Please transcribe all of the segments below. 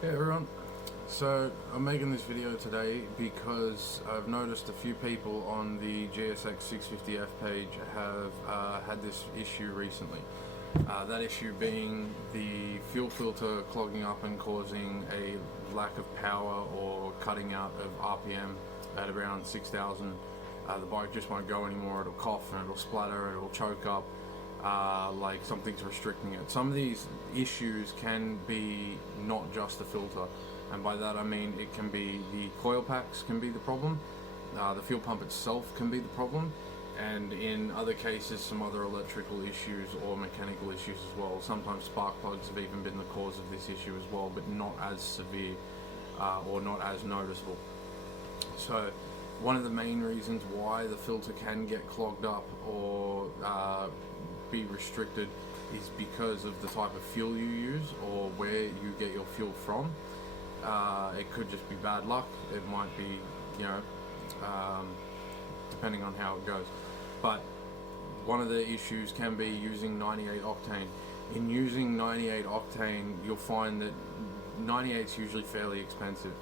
Hey everyone, so I'm making this video today because I've noticed a few people on the gsx650f page have had this issue recently. That issue being the fuel filter clogging up and causing a lack of power or cutting out of RPM at around 6,000. The bike just won't go anymore, it'll cough and it'll splatter, it'll choke up. Like something's restricting it. Some of these issues can be not just the filter, and by that I mean it can be the coil packs can be the problem, the fuel pump itself can be the problem, and in other cases some other electrical issues or mechanical issues as well. Sometimes spark plugs have even been the cause of this issue as well, but not as severe or not as noticeable. So one of the main reasons why the filter can get clogged up or be restricted is because of the type of fuel you use or where you get your fuel from. It could just be bad luck, it might be, depending on how it goes. But one of the issues can be using 98 octane. In using 98 octane, you'll find that 98 is usually fairly expensive.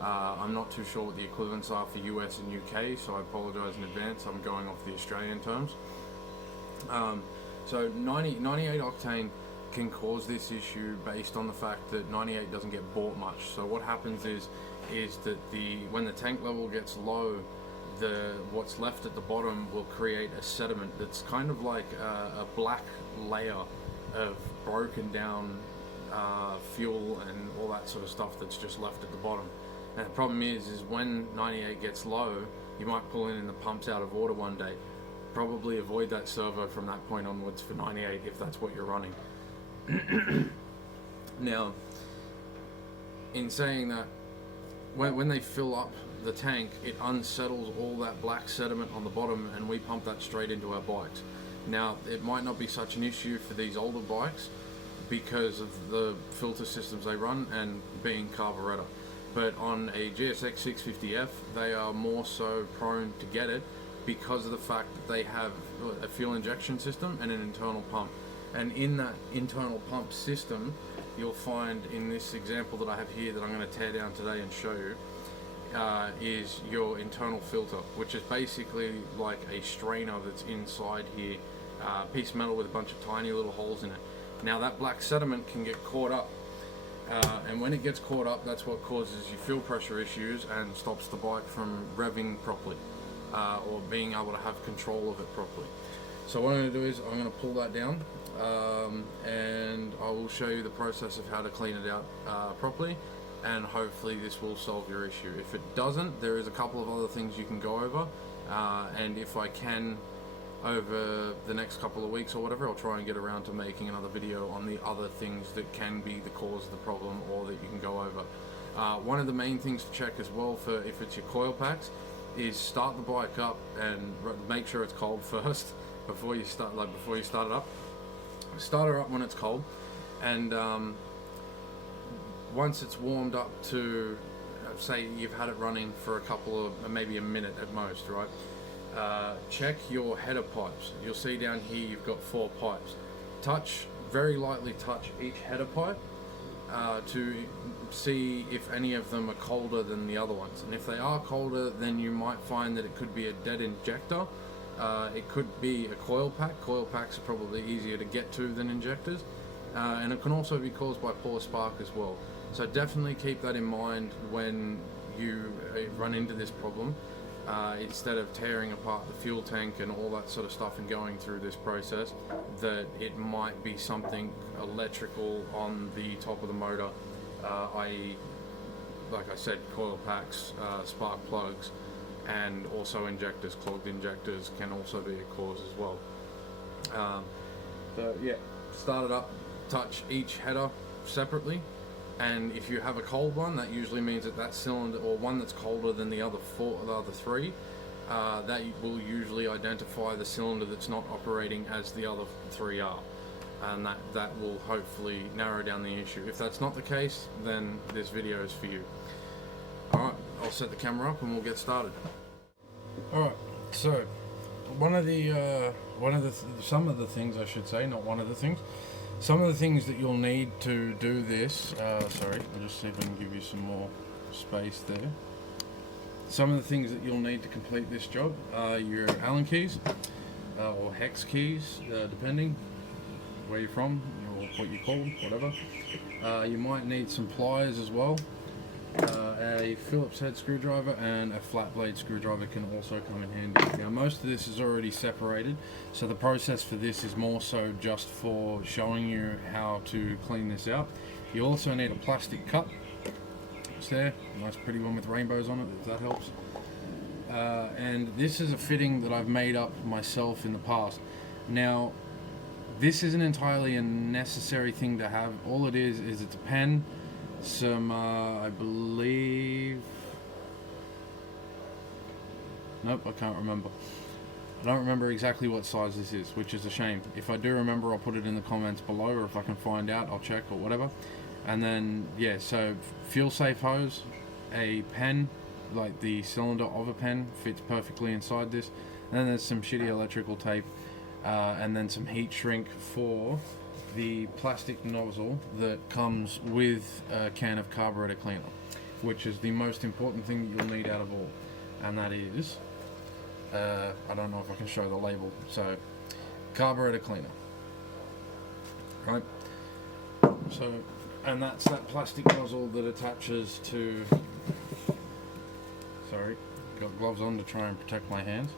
I'm not too sure what the equivalents are for US and UK, so I apologise in advance. I'm going off the Australian terms. So 98 octane can cause this issue based on the fact that 98 doesn't get bought much. So what happens is that when the tank level gets low, what's left at the bottom will create a sediment that's kind of like a black layer of broken down fuel and all that sort of stuff that's just left at the bottom. And the problem is when 98 gets low, you might pull in and the pump's out of order one day. Probably avoid that servo from that point onwards for 98 if that's what you're running. Now, in saying that, when they fill up the tank, it unsettles all that black sediment on the bottom and we pump that straight into our bikes. Now, it might not be such an issue for these older bikes because of the filter systems they run and being carburetor. But on a gsx650f, they are more so prone to get it because of the fact that they have a fuel injection system and an internal pump. And in that internal pump system, you'll find in this example that I have here that I'm going to tear down today and show you, is your internal filter, which is basically like a strainer that's inside here, a piece of metal with a bunch of tiny little holes in it. Now that black sediment can get caught up, and when it gets caught up, that's what causes your fuel pressure issues and stops the bike from revving properly. Or being able to have control of it properly. So what I'm going to do is I'm going to pull that down and I will show you the process of how to clean it out properly, and hopefully this will solve your issue. If it doesn't, there is a couple of other things you can go over, and if I can over the next couple of weeks or whatever, I'll try and get around to making another video on the other things that can be the cause of the problem or that you can go over. One of the main things to check as well for if it's your coil packs is start the bike up and make sure it's cold first before you start it up. Start her up when it's cold, and once it's warmed up to say you've had it running for a couple of maybe a minute at most, right? Check your header pipes. You'll see down here you've got 4 pipes. Very lightly touch each header pipe to see if any of them are colder than the other ones, and if they are colder, then you might find that it could be a dead injector. It could be a coil pack. Coil packs are probably easier to get to than injectors, and it can also be caused by poor spark as well. So definitely keep that in mind when you run into this problem. Instead of tearing apart the fuel tank and all that sort of stuff and going through this process, that it might be something electrical on the top of the motor, i.e., like I said, coil packs, spark plugs, and also injectors. Clogged injectors can also be a cause as well. So yeah, start it up, touch each header separately, and if you have a cold one, that usually means that cylinder, or one that's colder than the other 3, that will usually identify the cylinder that's not operating as the other 3 are, and that will hopefully narrow down the issue. If that's not the case, then this video is for you. Alright, I'll set the camera up and we'll get started. Alright, so some of the things I should say, not one of the things, Some of the things that you'll need to do this, sorry, I'll just see if I can give you some more space there. Some of the things that you'll need to complete this job are your Allen keys, or hex keys, depending where you're from, or what you're called, whatever. You might need some pliers as well. A Phillips head screwdriver and a flat blade screwdriver can also come in handy. Now most of this is already separated, so the process for this is more so just for showing you how to clean this out. You also need a plastic cup. It's there, nice pretty one with rainbows on it, if that helps. And this is a fitting that I've made up myself in the past. Now this isn't entirely a necessary thing to have. All it is it's a pen, some I believe, nope, I can't remember. I don't remember exactly what size this is, which is a shame. If I do remember, I'll put it in the comments below, or if I can find out, I'll check or whatever. And then yeah, so fuel safe hose, a pen, like the cylinder of a pen fits perfectly inside this, and then there's some shitty electrical tape, and then some heat shrink for the plastic nozzle that comes with a can of carburetor cleaner, which is the most important thing that you'll need out of all, and that is, I don't know if I can show the label, so carburetor cleaner, right? So, and that's that plastic nozzle that attaches to, sorry, got gloves on to try and protect my hands.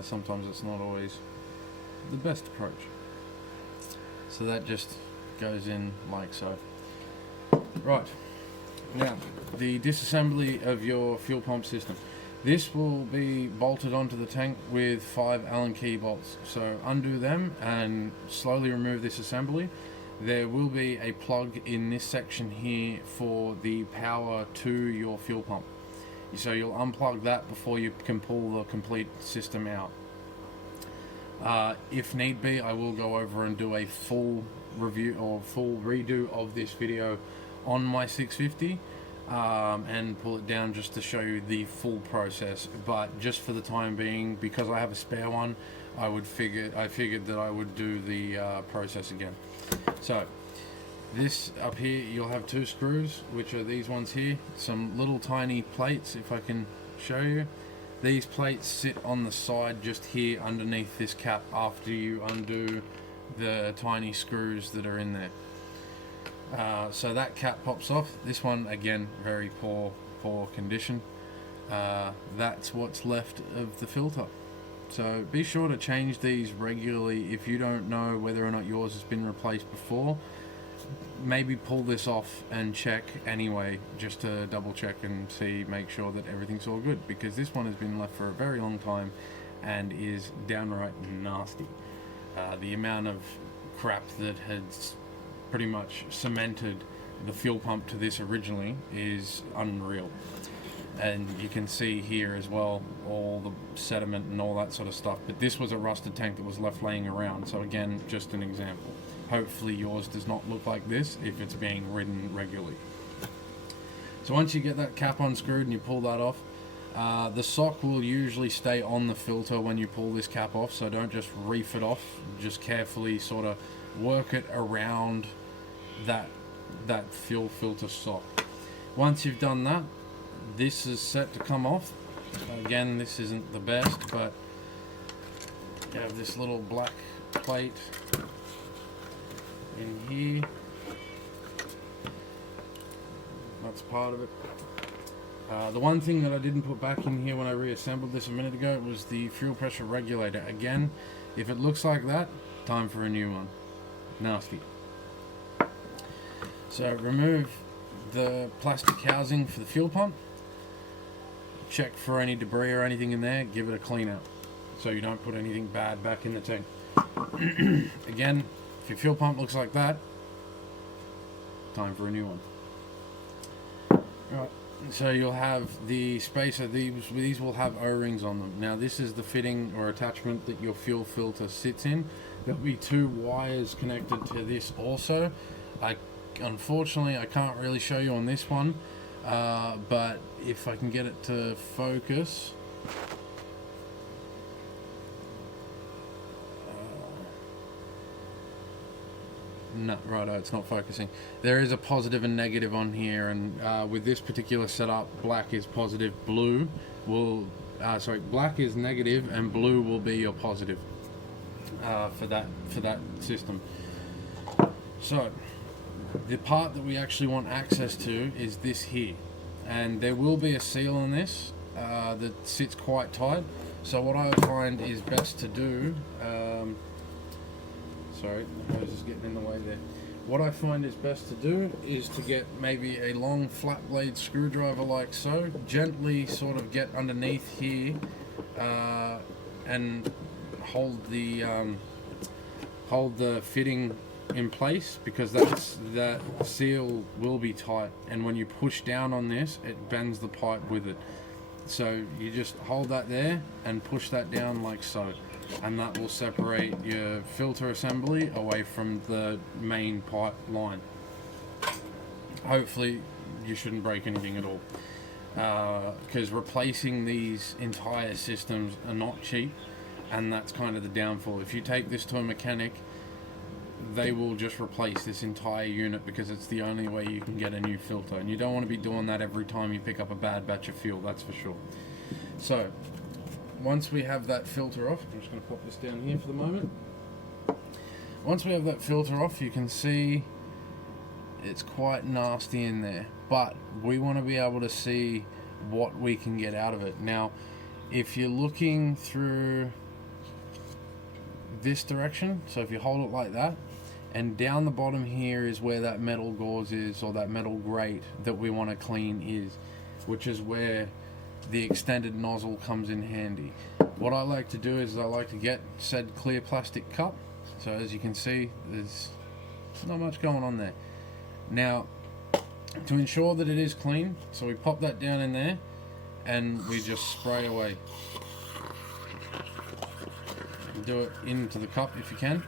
Sometimes it's not always the best approach. So that just goes in like so. Right, now the disassembly of your fuel pump system. This will be bolted onto the tank with 5 Allen key bolts. So undo them and slowly remove this assembly. There will be a plug in this section here for the power to your fuel pump. So you'll unplug that before you can pull the complete system out. If need be, I will go over and do a full review or full redo of this video on my 650 and pull it down just to show you the full process. But just for the time being, because I have a spare one, I figured that I would do the process again. So this up here, you'll have 2 screws, which are these ones here, some little tiny plates, if I can show you. These plates sit on the side just here underneath this cap after you undo the tiny screws that are in there. So that cap pops off. This one, again, very poor condition. That's what's left of the filter. So be sure to change these regularly. If you don't know whether or not yours has been replaced before, maybe pull this off and check anyway, just to double check and see, make sure that everything's all good, because this one has been left for a very long time and is downright nasty. The amount of crap that has pretty much cemented the fuel pump to this originally is unreal. And you can see here as well all the sediment and all that sort of stuff, but this was a rusted tank that was left laying around. So again, just an example. Hopefully yours does not look like this if it's being ridden regularly. So once you get that cap unscrewed and you pull that off, the sock will usually stay on the filter when you pull this cap off, so don't just reef it off, just carefully sort of work it around that fuel filter sock. Once you've done that, this is set to come off. Again, this isn't the best, but you have this little black plate in here. That's part of it. The one thing that I didn't put back in here when I reassembled this a minute ago was the fuel pressure regulator. Again, if it looks like that, time for a new one. Nasty. So remove the plastic housing for the fuel pump. Check for any debris or anything in there. Give it a clean out so you don't put anything bad back in the tank. Again, if your fuel pump looks like that, time for a new one. Right, so you'll have the spacer. These will have O-rings on them. Now this is the fitting or attachment that your fuel filter sits in. There'll be 2 wires connected to this also. Unfortunately, I can't really show you on this one, but if I can get it to focus, No, righto, it's not focusing. There is a positive and negative on here, and with this particular setup, black is positive, blue will, black is negative, and blue will be your positive for that system. So, the part that we actually want access to is this here, and there will be a seal on this that sits quite tight. So what I find is best to do, sorry, I was just getting in the way there. What I find is best to do is to get maybe a long flat blade screwdriver like so, gently sort of get underneath here and hold the fitting in place, because that seal will be tight, and when you push down on this, it bends the pipe with it. So you just hold that there and push that down like so, and that will separate your filter assembly away from the main pipe line. Hopefully you shouldn't break anything at all, because replacing these entire systems are not cheap, and that's kind of the downfall. If you take this to a mechanic, they will just replace this entire unit because it's the only way you can get a new filter, and you don't want to be doing that every time you pick up a bad batch of fuel, that's for sure. So once we have that filter off, I'm just going to pop this down here for the moment. Once we have that filter off, you can see it's quite nasty in there, but we want to be able to see what we can get out of it. Now if you're looking through this direction, so if you hold it like that, and down the bottom here is where that metal gauze is, or that metal grate that we want to clean is, which is where the extended nozzle comes in handy. What I like to do is I like to get said clear plastic cup. So as you can see, there's not much going on there. Now to ensure that it is clean, so we pop that down in there and we just spray away. Do it into the cup if you can.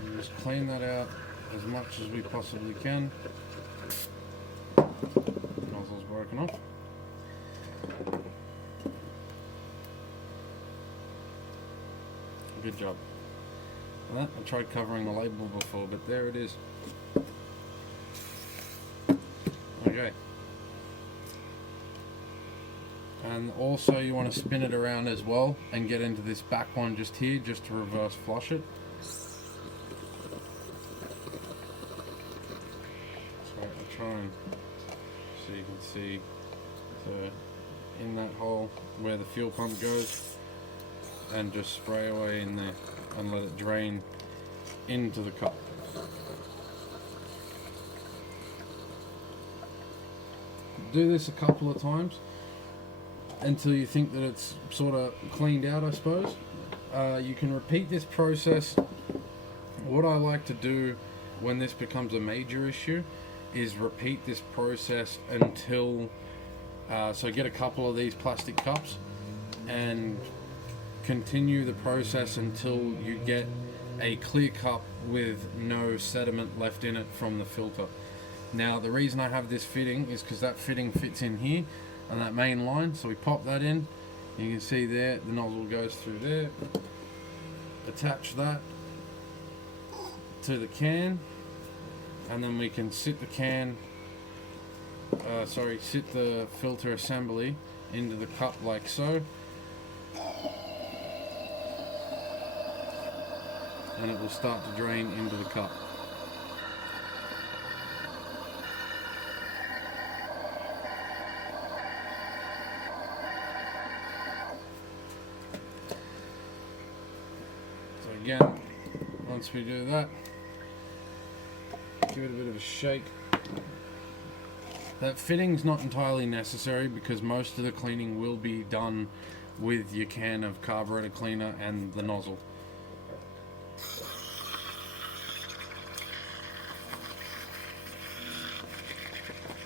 And just clean that out as much as we possibly can. Nozzle's broken off. Good job. Well, I tried covering the label before, but there it is. Okay. And also you want to spin it around as well and get into this back one just here, just to reverse flush it. So I'll try and so you can see, so in that hole where the fuel pump goes, and just spray away in there and let it drain into the cup. Do this a couple of times until you think that it's sort of cleaned out, I suppose. You can repeat this process. What I like to do when this becomes a major issue is repeat this process until so get a couple of these plastic cups and continue the process until you get a clear cup with no sediment left in it from the filter. Now the reason I have this fitting is because that fitting fits in here on that main line, so we pop that in. You can see there the nozzle goes through there. Attach that to the can, and then we can sit the can sit the filter assembly into the cup like so, and it will start to drain into the cup. So again, once we do that, give it a bit of a shake. That fitting's not entirely necessary because most of the cleaning will be done with your can of carburetor cleaner and the nozzle.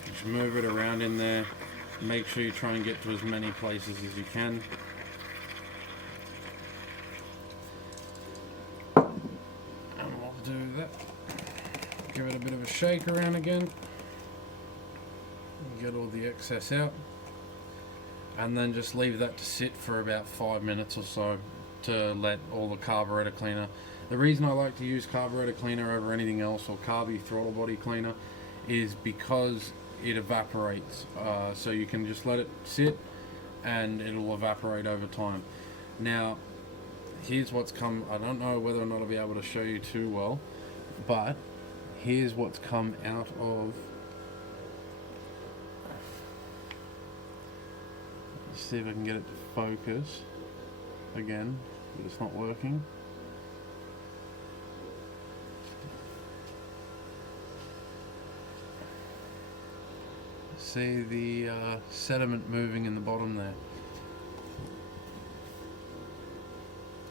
Just move it around in there. Make sure you try and get to as many places as you can. give it a bit of a shake around again, get all the excess out, and then just leave that to sit for about 5 minutes or so to let all the carburetor cleaner. The reason I like to use carburetor cleaner over anything else, or carby throttle body cleaner, is because it evaporates. So you can just let it sit and it'll evaporate over time. Now here's what's come, I don't know whether or not I'll be able to show you too well, but here's what's come out of, let's see if I can get it to focus again, but it's not working. See the sediment moving in the bottom there.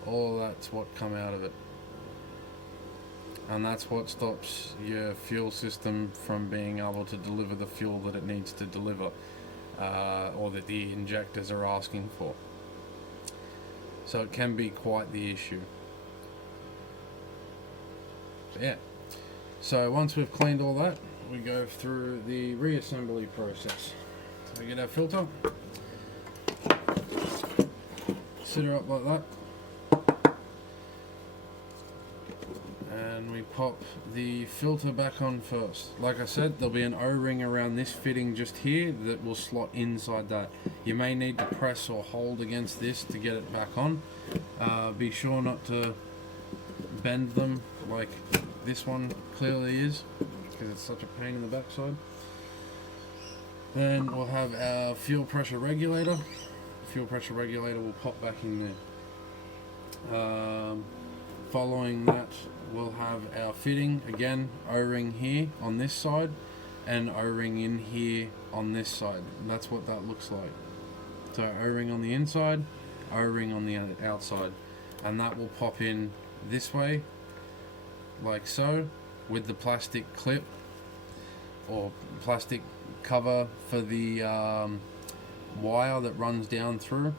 All that's what come out of it, and that's what stops your fuel system from being able to deliver the fuel that it needs to deliver, or that the injectors are asking for. So it can be quite the issue. So yeah, so once we've cleaned all that, we go through the reassembly process. So we get our filter, sit her up like that, and we pop the filter back on first. Like I said, there'll be an O-ring around this fitting just here that will slot inside that. You may need to press or hold against this to get it back on. Be sure not to bend them like this one clearly is, because it's such a pain in the backside. Then we'll have our fuel pressure regulator. The fuel pressure regulator will pop back in there. Following that, we'll have our fitting, again, O-ring here on this side and O-ring in here on this side. And that's what that looks like. So O-ring on the inside, O-ring on the outside, and that will pop in this way like so, with the plastic clip or plastic cover for the wire that runs down through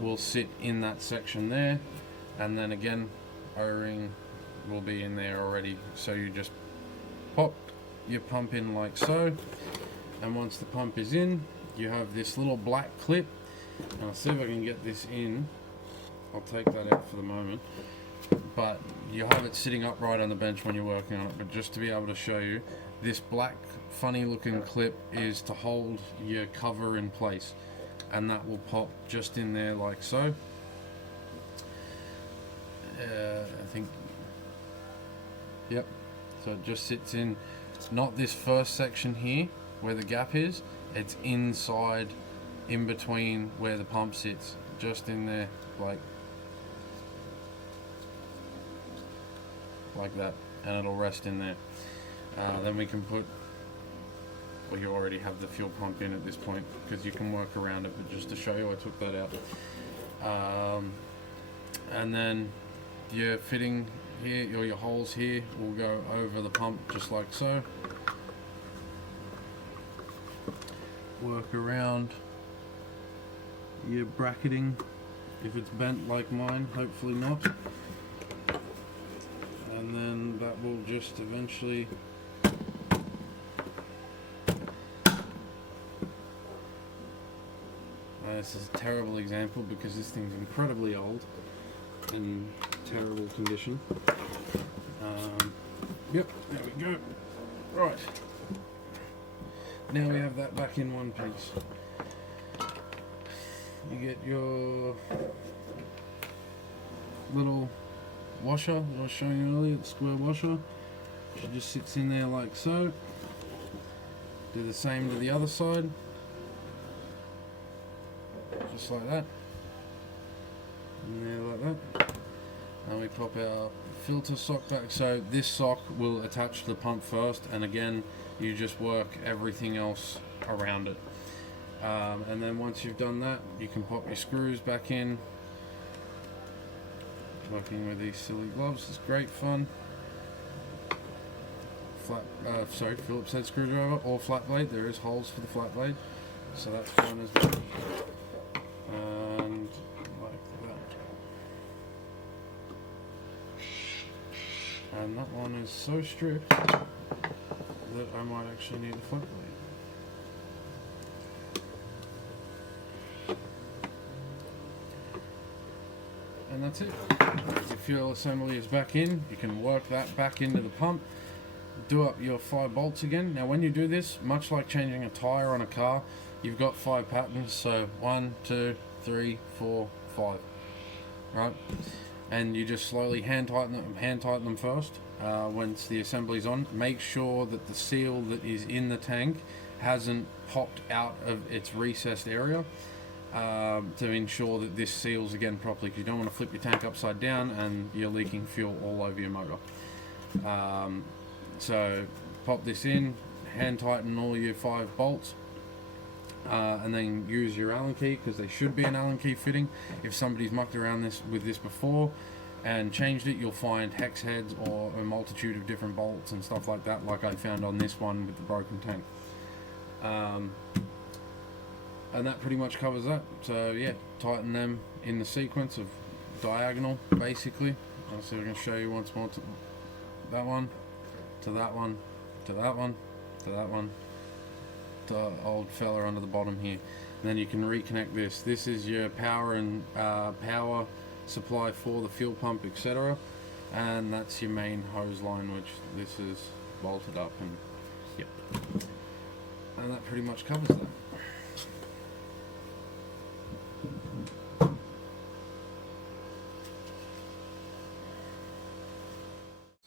will sit in that section there, and then again O-ring will be in there already. So you just pop your pump in like so, and once the pump is in, you have this little black clip. And I'll see if I can get this in. I'll take that out for the moment, but you have it sitting upright on the bench when you're working on it. But just to be able to show you, this black funny looking clip is to hold your cover in place, and that will pop just in there like so. I think, yep, so it just sits in, not this first section here where the gap is, it's inside, in between where the pump sits, just in there like that, and it'll rest in there. Then we can put, well, you already have the fuel pump in at this point because you can work around it, but just to show you, I took that out. And then your fitting here, or your holes here, will go over the pump just like so. Work around your bracketing if it's bent like mine, hopefully not. And then that will just eventually this is a terrible example because this thing's incredibly old in terrible condition. Yep, there we go. Right, now we have that back in one piece. You get your little washer I was showing you earlier, the square washer. It just sits in there like so. Do the same to the other side, just like that, and there like that. And we pop our filter sock back. So this sock will attach to the pump first, and again you just work everything else around it. And then once you've done that, you can pop your screws back in. Working with these silly gloves is great fun. Phillips head screwdriver or flat blade. There is holes for the flat blade, so that's fine as well. And like that. And that one is so stripped that I might actually need a float blade. And that's it. The fuel assembly is back in. You can work that back into the pump. Do up your 5 bolts again. Now when you do this, much like changing a tire on a car, you've got 5 patterns. So 1, 2, 3, 4, 5. Right? And you just slowly hand tighten them first. Once the assembly's on, make sure that the seal that is in the tank hasn't popped out of its recessed area. To ensure that this seals again properly, because you don't want to flip your tank upside down and you're leaking fuel all over your motor. So pop this in, hand tighten all your 5 bolts, and then use your Allen key, because they should be an Allen key fitting. If somebody's mucked around with this before and changed it, you'll find hex heads or a multitude of different bolts and stuff like that, like I found on this one with the broken tank. And that pretty much covers that. So yeah, tighten them in the sequence of diagonal, basically. I'll see if I can show you once more. To that one, to that one, to that one, to that one, to the old fella under the bottom here. And then you can reconnect this. This is your power and power supply for the fuel pump, etc. And that's your main hose line, which this is bolted up, and yep. And that pretty much covers that.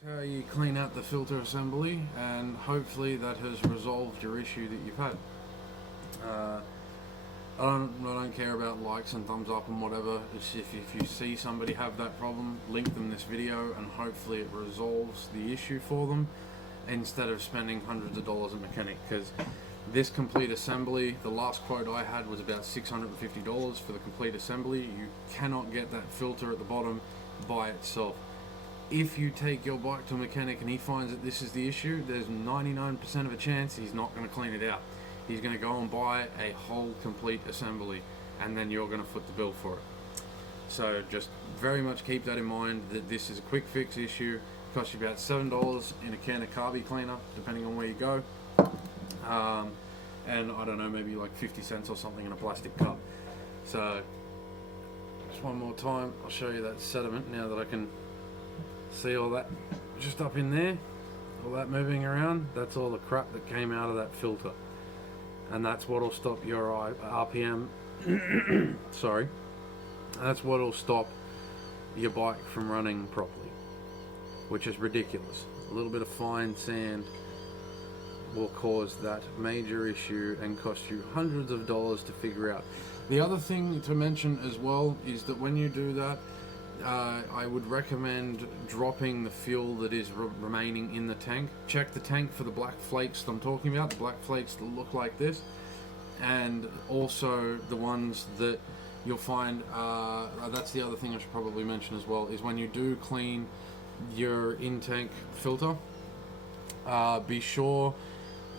How you clean out the filter assembly, and hopefully that has resolved your issue that you've had. I don't care about likes and thumbs up and whatever. It's if you see somebody have that problem, link them this video and hopefully it resolves the issue for them, instead of spending hundreds of dollars at mechanic. Because this complete assembly, the last quote I had was about $650 for the complete assembly. You cannot get that filter at the bottom by itself. If you take your bike to a mechanic and he finds that this is the issue, there's 99% of a chance he's not going to clean it out. He's going to go and buy a whole complete assembly, and then you're going to foot the bill for it. So just very much keep that in mind, that this is a quick fix issue. It costs you about $7 in a can of carby cleaner, depending on where you go. And I don't know, maybe like 50 cents or something in a plastic cup. So just one more time, I'll show you that sediment now that I can see all that just up in there, all that moving around. That's all the crap that came out of that filter, and that's what'll stop your RPM sorry, that's what'll stop your bike from running properly, which is ridiculous. A little bit of fine sand will cause that major issue and cost you hundreds of dollars to figure out. The other thing to mention as well is that when you do that, I would recommend dropping the fuel that is remaining in the tank. Check the tank for the black flakes that I'm talking about, the black flakes that look like this, and also the ones that you'll find, that's the other thing I should probably mention as well, is when you do clean your in-tank filter, be sure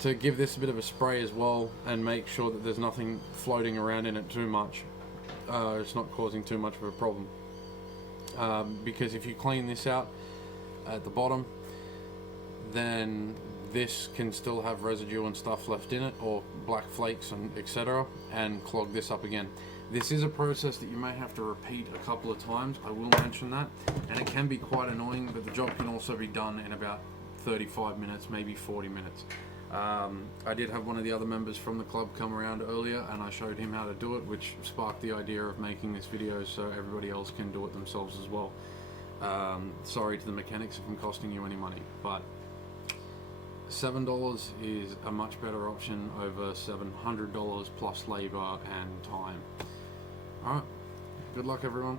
to give this a bit of a spray as well, and make sure that there's nothing floating around in it too much. It's not causing too much of a problem. Because if you clean this out at the bottom, then this can still have residue and stuff left in it, or black flakes and etc., and clog this up again. This is a process that you may have to repeat a couple of times, I will mention that, and it can be quite annoying, but the job can also be done in about 35 minutes, maybe 40 minutes. I did have one of the other members from the club come around earlier, and I showed him how to do it, which sparked the idea of making this video so everybody else can do it themselves as well. Sorry to the mechanics if I'm costing you any money, but $7 is a much better option over $700 plus labor and time. Alright, good luck everyone.